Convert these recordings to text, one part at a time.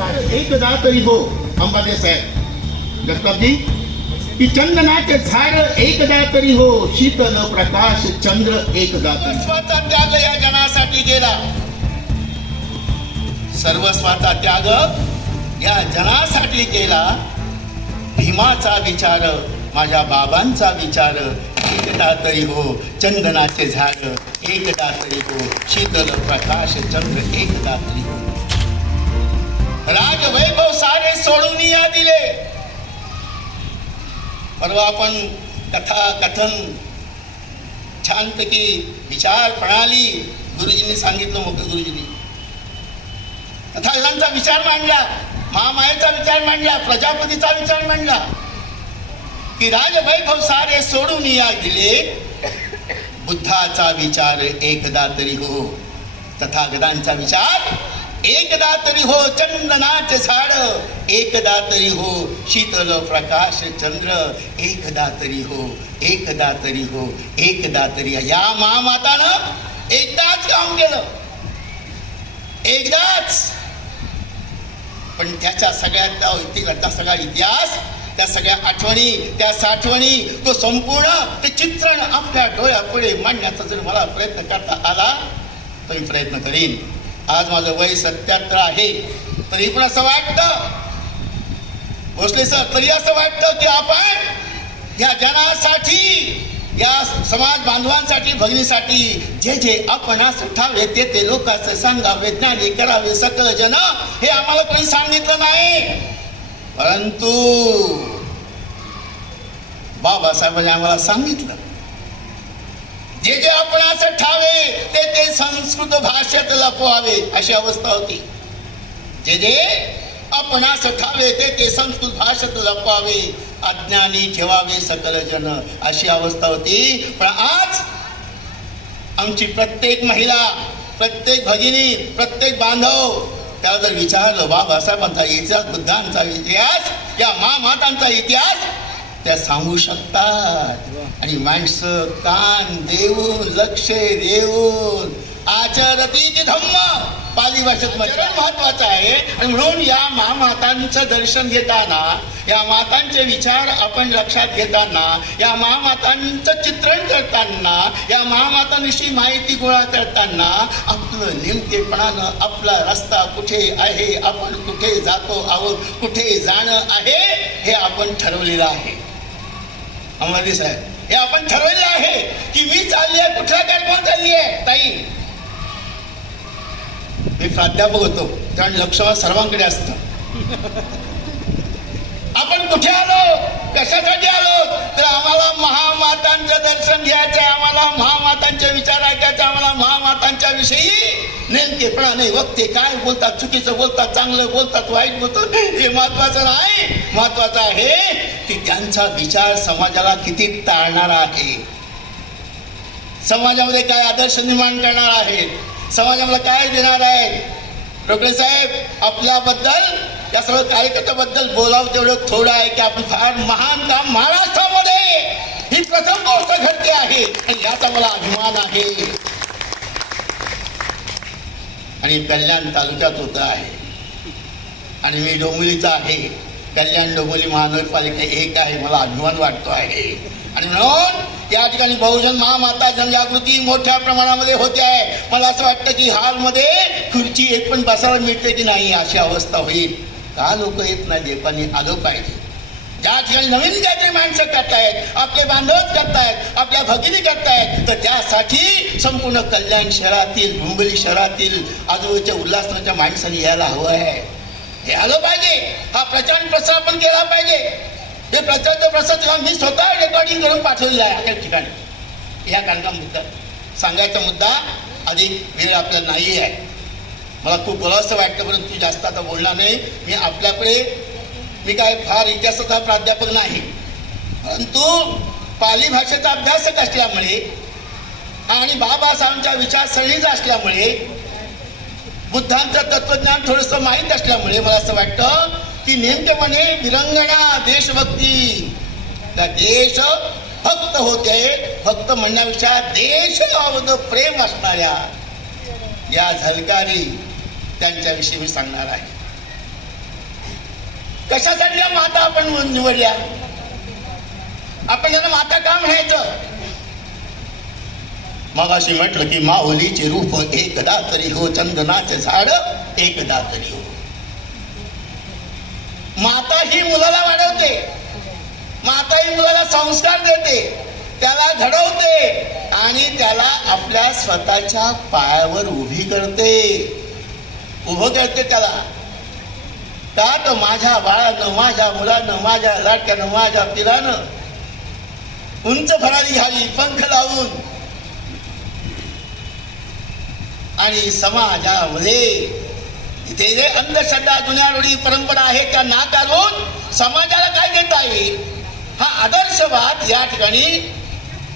आहे एकदा तरी हो अंबादेव साहेब. जगतापजी की चंदनाचे झाड एकदा तरी हो शीतल प्रकाश चंद्र एकदा त्याग या जनासाठी केला सर्वस्वाचा त्याग या जनासाठी केला भीमाचा विचार माझ्या बाबांचा विचार एकदा तरी हो चंदनाचे झाड एकदा तरी हो शीतल प्रकाश चंद्र एकदा तरी हो. राजवैभव सारे सोडून या दिले. परवा आपण कथा कथन छानपैकी विचार प्रणाली गुरुजींनी सांगितलं मोठं गुरुजींनी. तथागतांचा विचार मांडला महामायेचा विचार मांडला प्रजापतीचा विचार मांडला. की राजवैभव सारे सोडून या दिले. बुद्धाचा विचार एकदा तरी हो. तथागतांचा विचार एकदा तरी हो चंदनाचे झाड एकदा तरी हो शीतल प्रकाश चंद्र एकदा तरी हो एकदा तरी हो एकदा तरी या महामातानं एकदाच काम केलं. एकदाच. पण त्याच्या सगळ्यात त्या सगळा इतिहास त्या सगळ्या आठवणी त्या साठवणी तो संपूर्ण ते चित्रण आपल्या डोळ्यापुढे मांडण्याचा जर मला प्रयत्न करता आला तर मी प्रयत्न करीन. आज माझं वय सत्याहत्तर आहे. तरी पण असं वाटतं. भोसले सर तरी असं वाटतं की आपण या जनासाठी या समाज बांधवांसाठी भगिनीसाठी जे जे आपण ठावे ते ते लोकांचे सांगावे ज्ञानी करावे सकल जन हे आम्हाला कोणी सांगितलं नाही. परंतु बाबासाहेबांनी आम्हाला सांगितलं जे जे आपणास ठावे ते ते संस्कृत भाषेत लपवावे अशी अवस्था होती जे जे आपणास ठावे ते ते संस्कृत भाषेत लपवावे अज्ञानी ठेवावे सकल जन अशी अवस्था होती पण आज आमची प्रत्येक महिला प्रत्येक भगिनी प्रत्येक बांधव त्याला जर विचारलं बाबासाहेबांचा इतिहास बुद्धांचा इतिहास या मामातांचा इतिहास त्या सांगू शकतात. आणि माणसं कान देऊन लक्ष देऊन आचरती धम्म. पाली भाषेत म्हणजे. महत्वाचं आहे. आणि म्हणून या महामातांचं दर्शन घेताना या मातांचे विचार आपण लक्षात घेताना या महामातांचं चित्रण करताना या महामातांविषयी माहिती गोळा करताना आपलं नेमकेपणानं आपला रस्ता कुठे आहे आपण कुठे जातो आहोत कुठे जाणं आहे हे आपण ठरवलेलं आहे. अंबानी साहेब हे आपण ठरवलेलं आहे की मी चालली आहे कुठल्या कार्यक्रम चालली आहे? ताई मी प्राध्यापक होतो. कारण लक्ष सर्वांकडे असतं. आपण कुठे आलो? कशासाठी आलो? तर आम्हाला महामातांचं दर्शन घ्यायचं आम्हाला महामातांचे विचार ऐकायचे आम्हाला महामातांच्या विषयी नेमकेपणाने वक्ते काय बोलतात चुकीचं बोलतात चांगलं बोलतात वाईट बोलतात हे महत्वाचं नाही. महत्वाचं आहे की त्यांचा विचार समाजाला किती ताळणार आहे. समाजामध्ये काय आदर्श निर्माण करणार आहे समाजाला काय देणार आहेत डॉक्टर साहेब आपल्याबद्दल या सर्व कार्यकर्त्याबद्दल बोलावं तेवढं थोडं आहे की आपण फार महान काम महाराष्ट्रामध्ये ही प्रथम गोष्ट घडते आहे. आणि याचा मला अभिमान आहे. आणि कल्याण तालुक्यात होत आहे. आणि मी डोंबिवलीचा आहे. कल्याण डोंबिवली महानगरपालिका एक आहे मला अभिमान वाटतो आहे. आणि म्हणून या ठिकाणी बहुजन महामाता जनजागृती मोठ्या प्रमाणामध्ये होते आहे. मला असं वाटतं की हालमध्ये खुर्ची एक पण बसायला मिळते की नाही अशी अवस्था होईल. का लोक येत नाही देपानी आलो पाहिजे. ज्या ठिकाणी नवीन काहीतरी माणसं करतायत आपले बांधवच करतायत आपल्या भगिनी करतायत तर त्यासाठी संपूर्ण कल्याण शहरातील मुंबई शहरातील आजूबाजूच्या उल्हासनाच्या माणसांनी यायला हवं आहे. हे आलं पाहिजे. हा प्रचार प्रसार पण केला पाहिजे. हे प्रचार प्रसार मी स्वतः रेकॉर्डिंग करून पाठवलेलं आहे अनेक ठिकाणी. या कारणाचा मुद्दा. सांगायचा मुद्दा अधिक वेळ आपल्याला नाही आहे मला खूप बोलावंसं वाटतं परंतु जास्त आता बोलणार नाही. मी आपल्याकडे मी काय फार इतिहासाचा प्राध्यापक नाही. परंतु पाली भाषेचा अभ्यासक असल्यामुळे आणि बाबासाहेबांच्या विचारसरणीच असल्यामुळे बुद्धांचं तत्वज्ञान थोडंसं माहीत असल्यामुळे मला असं वाटतं ती नेमकेपणे विरंगणा देशभक्ती. त्या देश भक्त होते. भक्त म्हणण्यापेक्षा देश अवध प्रेम असणाऱ्या या झलकारी त्यांच्याविषयी मी सांगणार आहे. कशासाठी या माता आपण निवडल्या? आपण त्यांना माता का म्हणायचं? मग अशी म्हटलं की माऊलीचे रूप एकदा तरी हो चंदनाचे झाड एकदा तरी हो. माता ही मुलाला वाढवते. माता ही मुलाला संस्कार देते. त्याला घडवते आणि त्याला आपल्या स्वतःच्या पायावर उभी करते. उभं करते त्याला. का तर माझ्या बाळानं माझ्या मुलानं माझ्या लाटक्यानं माझ्या पिलानं उंच भरारी घाली पंख लावून. आणि समाजामध्ये इथे जे अंधश्रद्धा जुन्या रूढी परंपरा आहे त्या नाकारून समाजाला काय देता येईल? हा आदर्शवाद या ठिकाणी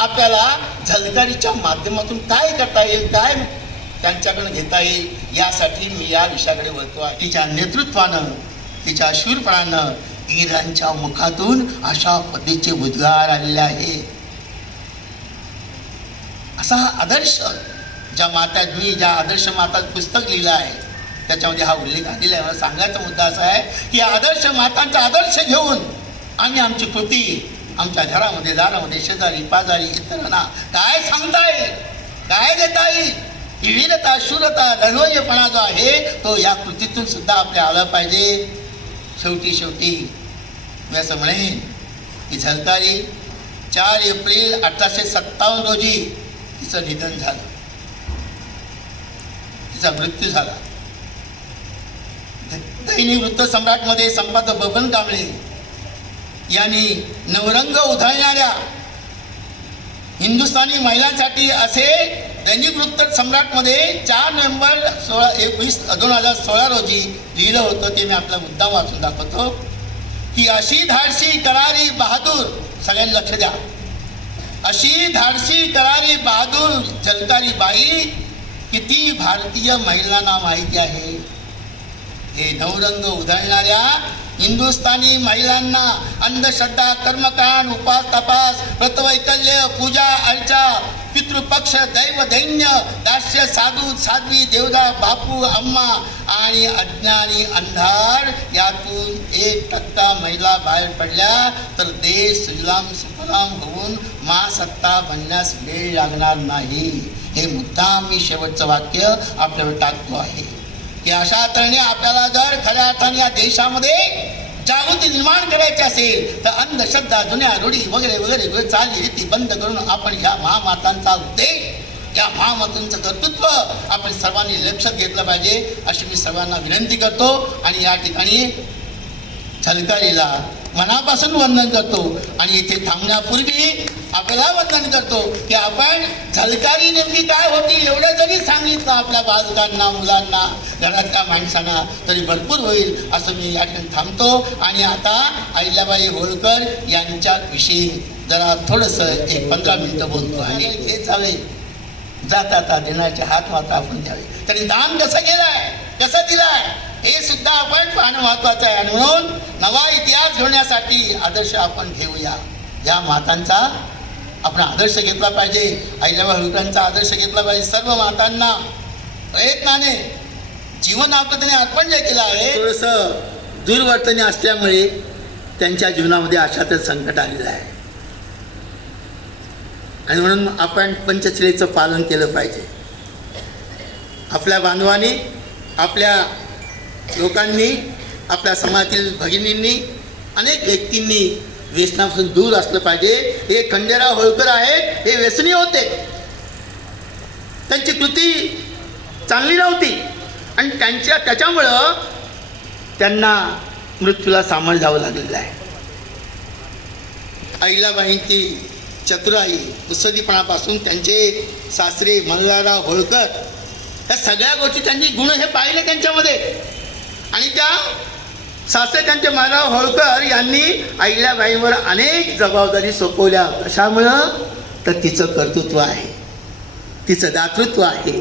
आपल्याला झलकारीच्या माध्यमातून काय करता येईल काय त्यांच्याकडून घेता येईल यासाठी मी या विषयाकडे वळतो आहे. तिच्या नेतृत्वानं तिच्या शूरपणानं इराणच्या मुखातून अशा पद्धतीचे उद्गार आलेले आहे. असा हा आदर्श ज्या माता मी ज्या आदर्श माता पुस्तक लिहिलं आहे त्याच्यामध्ये हा उल्लेख आलेला आहे. मला सांगायचा मुद्दा असा आहे की आदर्श मातांचा आदर्श घेऊन आम्ही आमची कृती आमच्या घरामध्ये दारामध्ये शेजारी पाजारी इतरांना काय सांगता येईल? काय देता येईल? ही वीरता शूरता लढवयेपणा जो आहे तो या कृतीतून सुद्धा आपल्या आला पाहिजे. शेवटी शेवटी मी असं म्हणेन की झलकारी चार एप्रिल अठराशे सत्तावन्न रोजी तिचं निधन झालं. तिचा मृत्यू झाला. दैनिक वृत्त सम्राटमध्ये संपादक बबन कांबळे यांनी नवरंग उधळणाऱ्या हिंदुस्थानी महिलांसाठी असे दैनिक वृत्त सम्राटमध्ये चार नोव्हेंबर सोळा एकवीस दोन हजार सोळा रोजी लिहिलं होतं ते मी आपला मुद्दा वाचून दाखवतो. की अशी धाडसी करारी बहादूर सगळ्यांनी लक्ष द्या. अशी धाडसी करारी बहादूर झलकारी बाई किती भारतीय महिलांना माहिती आहे. हे नवरंग उधळणाऱ्या हिंदुस्थानी महिलांना अंधश्रद्धा कर्मकांड उपास तपास व्रतवैकल्य पूजा अर्चा पितृपक्ष दैव दैन्य दास्य साधू साध्वी देवदा बापू अम्मा आणि अज्ञानी अंधार यातून एक टक्का महिला बाहेर पडल्या तर देश सुजलाम सुफलाम होऊन महासत्ता बनण्यास वेळ लागणार नाही. हे मुद्दाम मी शेवटचं वाक्य आपल्यावर टाकतो आहे. की अशा तऱ्हेने आपल्याला जर खऱ्या अर्थाने या देशामध्ये जागृती निर्माण करायची असेल तर अंधश्रद्धा जुन्या रूढी वगैरे वगैरे चाली रीती बंद करून आपण ह्या महामातांचा उद्देश या महामातांचं कर्तृत्व आपण सर्वांनी लक्षात घेतलं पाहिजे. अशी मी सर्वांना विनंती करतो आणि या ठिकाणी झलकारीला मनापासून वंदन करतो आणि इथे थांबण्यापूर्वी आपल्याला वंदन करतो की आपण झलकारी नेमकी काय होती एवढं जरी सांगितलं आपल्या बालकांना मुलांना घरातल्या माणसांना तरी भरपूर होईल असं मी या ठिकाणी थांबतो. आणि आता अहिल्याबाई होळकर यांच्याविषयी जरा थोडंसं एक पंधरा मिनटं बोलतो आणि हे चालेल. जाता आता देण्याचे हात मात्र आपण द्यावे. तरी दान कसं केलंय? कसं दिलाय? हे सुद्धा आपण पाहणं महत्वाचं आहे. आणि म्हणून नवा इतिहास घडण्यासाठी आदर्श आपण घेऊया. या मातांचा आपण आदर्श घेतला पाहिजे. अहिल्याबाई होळकरांचा आदर्श घेतला पाहिजे. सर्व मातांना प्रयत्नाने जीवन आपलं त्याने अर्पण जे केलं आहे थोडंसं दुर्वर्तनी असल्यामुळे त्यांच्या जीवनामध्ये अशातच संकट आलेलं आहे. आणि म्हणून आपण पंचश्रेचं पालन केलं पाहिजे. आपल्या बांधवाने आपल्या लोकांनी आपल्या समाजातील भगिनींनी अनेक व्यक्तींनी व्यसनापासून दूर असलं पाहिजे. हे खंडेराव होळकर आहेत हे व्यसनी होते. त्यांची कृती चांगली नव्हती. आणि त्यांच्या त्याच्यामुळं त्यांना मृत्यूला सामोरं जावं लागलेलं आहे. अहिलाबाईंची चतुराई पुसदीपणापासून त्यांचे सासरे मल्हारराव होळकर या सगळ्या गोष्टी त्यांनी गुण हे पाहिले त्यांच्यामध्ये. आणि त्या सासरे त्यांचे होळकर यांनी अहिल्याबाईंवर अनेक जबाबदारी सोपवल्या. कशामुळं? तर तिचं कर्तृत्व आहे. तिचं दातृत्व आहे.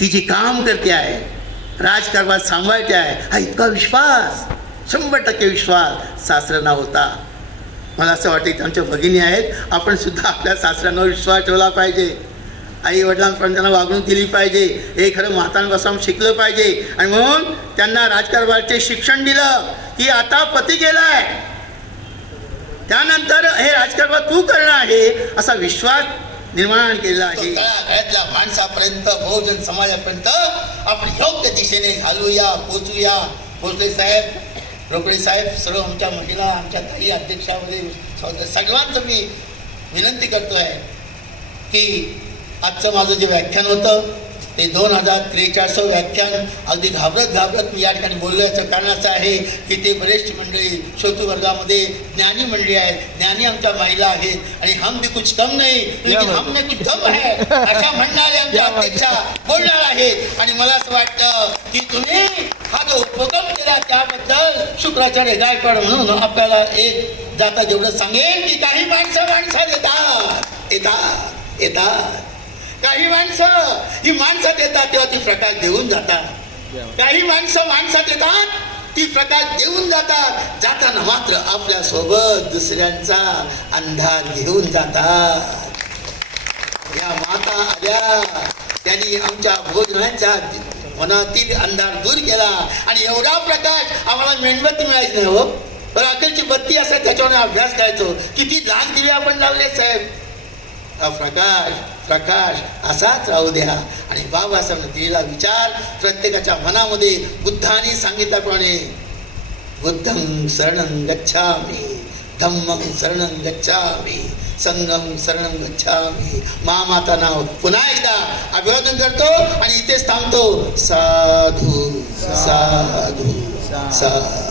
तिची काम करते आहे राजकारभार सांभाळते आहे हा इतका विश्वास शंभर टक्के विश्वास सासऱ्यांना होता. मला असं वाटतं की आमच्या भगिनी आहेत. आपण सुद्धा आपल्या सासऱ्यांवर विश्वास ठेवला पाहिजे. आई वडिलांपर्यंत त्यांना वागणूक दिली पाहिजे. हे खरं मातांपासून शिकलं पाहिजे. आणि म्हणून त्यांना राजकारभाराचे शिक्षण दिलं की आता पती गेलाय. त्यानंतर हे राजकारभार तू करणं आहे असा विश्वास निर्माण केलेला आहे. तळागाळातल्या माणसापर्यंत बहुजन समाजापर्यंत आपण योग्य दिशेने घालूया पोचूया. भोसले साहेब रोकडे साहेब सर्व आमच्या महिला आमच्या ताई अध्यक्षामध्ये सगळं- सर्वांचं मी विनंती करतोय की आजचं माझं जे व्याख्यान होतं ते दोन हजार त्रेचाळीसवं व्याख्यान अगदी घाबरत घाबरत मी या ठिकाणी बोललो. याचं कारण असं आहे की ते बरेचशी मंडळी श्रोतू वर्गामध्ये ज्ञानी मंडळी आहेत. ज्ञानी आमच्या महिला आहेत. आणि हम भी कुछ कम नाही लेकिन हम में कुछ दम है अशा म्हणणारे आमच्या अध्यक्षा बोलणार आहेत. आणि मला असं वाटतं की तुम्ही हा जो उपक्रम केला त्याबद्दल शुक्राचार्य गायकवाड म्हणून आपल्याला एक जाता जेवढं सांगेन की काही माणसं माणसात येतात. येतात. येतात. काही माणसं ही माणसात येतात तेव्हा ती प्रकाश देऊन जातात. काही माणसं माणसात येतात ती प्रकाश देऊन जातात. जाताना मात्र आपल्यासोबत दुसऱ्यांचा अंधार घेऊन जातात. या माता आल्या. त्यांनी आमच्या भोजनाच्या मनातील अंधार दूर केला. आणि एवढा प्रकाश आम्हाला मेणबत्ती मिळायची नाही हो. पण अखेरची बत्ती असेल त्याच्यावर अभ्यास करायचो. किती लाख दिवे आपण लावले साहेब. हा प्रकाश प्रकाश असाच राहू द्या. आणि बाबासाहेबांना दिलेला विचार प्रत्येकाच्या मनामध्ये बुद्धाने सांगितल्याप्रमाणे बुद्धं शरणं गच्छामी धम्मं शरणं गच्छामी संगम शरणम गच्छामी मा माता नाव पुन्हा एकदा अभिवादन करतो आणि इथेच थांबतो. साधू साधू साधू.